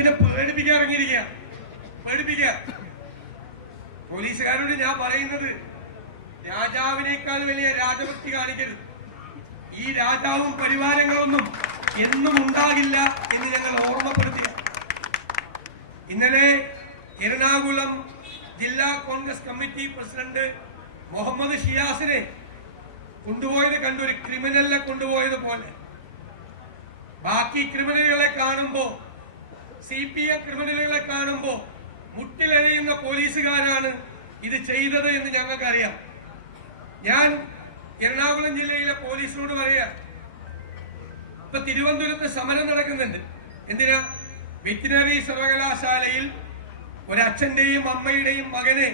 പിന്നെ പേടിപ്പിക്കാൻ ഇറങ്ങിയിരിക്കുക. പോലീസുകാരോട് ഞാൻ പറയുന്നത്, രാജാവിനേക്കാൾ വലിയ രാജഭക്തി കാണിക്കരുത്. ഈ രാജാവും പരിവാരങ്ങളൊന്നും എന്നും ഉണ്ടാകില്ല എന്ന് ഞങ്ങൾ ഓർമ്മപ്പെടുത്തുക. ഇന്നലെ എറണാകുളം ജില്ലാ കോൺഗ്രസ് കമ്മിറ്റി പ്രസിഡന്റ് മുഹമ്മദ് ഷിയാസിനെ കൊണ്ടുപോയത് കണ്ടു, ഒരു ക്രിമിനലിനെ കൊണ്ടുപോയത് പോലെ. ബാക്കി ക്രിമിനലുകളെ കാണുമ്പോ, CPM ക്രിമിനലുകളെ കാണുമ്പോ മുട്ടിലഴിയുന്ന പോലീസുകാരാണ് ഇത് ചെയ്തത് എന്ന് ഞങ്ങൾക്കറിയാം. ഞാൻ എറണാകുളം ജില്ലയിലെ പോലീസിനോട് പറയാ, ഇപ്പൊ തിരുവനന്തപുരത്ത് സമരം നടക്കുന്നുണ്ട്. എന്തിനാ? വെറ്റിനറി സർവകലാശാലയിൽ ഒരച്ഛന്റെയും അമ്മയുടെയും മകനെ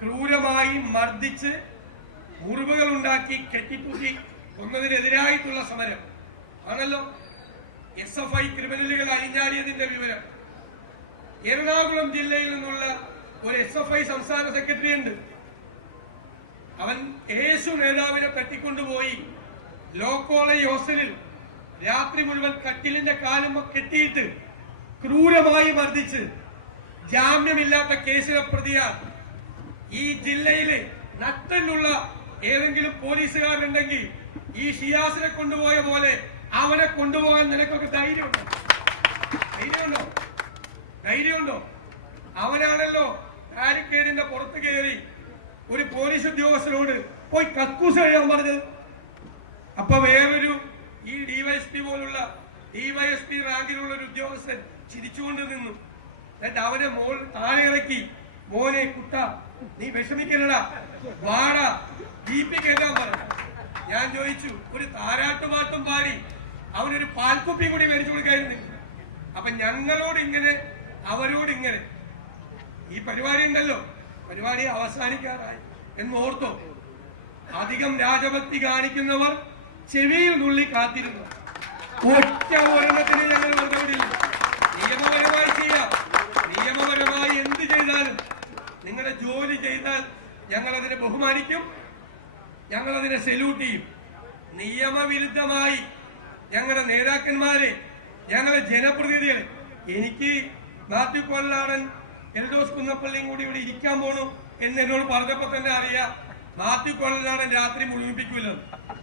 ക്രൂരമായി മർദ്ദിച്ച് മുറിവുകൾ ഉണ്ടാക്കി കെട്ടിപ്പൂട്ടി കൊന്നതിനെതിരായിട്ടുള്ള സമരം ആണല്ലോ SFI ക്രിമിനലുകൾ അഴിഞ്ഞാടിയതിന്റെ വിവരം. എറണാകുളം ജില്ലയിൽ നിന്നുള്ള ഒരു SFI സംസ്ഥാന സെക്രട്ടറി ഉണ്ട്. അവൻ യേശു നേതാവിനെ തട്ടിക്കൊണ്ടുപോയി ലോ കോളേജ് ഹോസ്റ്റലിൽ രാത്രി മുഴുവൻ കട്ടിലിന്റെ കാലുമ്പോ കെട്ടിയിട്ട് ക്രൂരമായി മർദ്ദിച്ച് ജാമ്യമില്ലാത്ത കേസിലെ പ്രതിയാ. ഈ ജില്ലയില് നട്ടലുള്ള ഏതെങ്കിലും പോലീസുകാരുണ്ടെങ്കിൽ ഈ ഷിയാസിനെ കൊണ്ടുപോയ പോലെ അവനെ കൊണ്ടുപോകാൻ നിനക്കൊക്കെ ധൈര്യമുണ്ടോ? അവനാണല്ലോ ബാരിക്കേഡിന്റെ പുറത്ത് കയറി ഒരു പോലീസ് ഉദ്യോഗസ്ഥനോട് പോയി കക്കൂസ് കഴിയാൻ പറഞ്ഞത്. അപ്പൊ വേറൊരു ഈ ഡിവൈഎസ്പി പോലുള്ള DYSP റാങ്കിലുള്ള ഒരു ഉദ്യോഗസ്ഥൻ ചിരിച്ചുകൊണ്ട് നിന്നു. എന്നിട്ട് അവനെ താഴെ ഇറക്കി, മോനെ കുട്ട നീ വിഷമിക്കലടാ, വാടാ BP കേൾക്കാൻ പറഞ്ഞു. ഞാൻ ചോദിച്ചു, ഒരു താരാട്ടുപാട്ടും പാടി അവനൊരു പാൽക്കുപ്പിയും കൂടി മേടിച്ചു കൊടുക്കായിരുന്നു. അപ്പൊ ഞങ്ങളോട് ഇങ്ങനെ അവരോട് ഇങ്ങനെ. ഈ പരിപാടി ഉണ്ടല്ലോ, പരിപാടി അവസാനിക്കാറായി എന്ന് ഓർത്തോ. അധികം രാജഭക്തി കാണിക്കുന്നവർ ചെവിയിൽ നുള്ളി കാത്തിരുന്നു. ഒറ്റ ഒരെണ്ണത്തിന് ഞങ്ങൾ വെറുതെ വിടില്ല. നിയമപരമായി ചെയ്യാം. നിയമപരമായി എന്ത് ചെയ്താലും, നിങ്ങളുടെ ജോലി ചെയ്താൽ ഞങ്ങളതിനെ ബഹുമാനിക്കും, ഞങ്ങളതിനെ സല്യൂട്ട് ചെയ്യും. നിയമവിരുദ്ധമായി ഞങ്ങളുടെ നേതാക്കന്മാരെ, ഞങ്ങളുടെ ജനപ്രതിനിധികളെ, എനിക്ക് മാത്യു കൊല്ലാടൻ എൽദോസ് കുന്നപ്പള്ളിയും കൂടി ഇവിടെ ഇരിക്കാൻ പോണു എന്ന് എന്നോട് പറഞ്ഞപ്പോ തന്നെ അറിയാം മാത്യു കൊല്ലാടൻ രാത്രി മുഴുമിപ്പിക്കില്ല.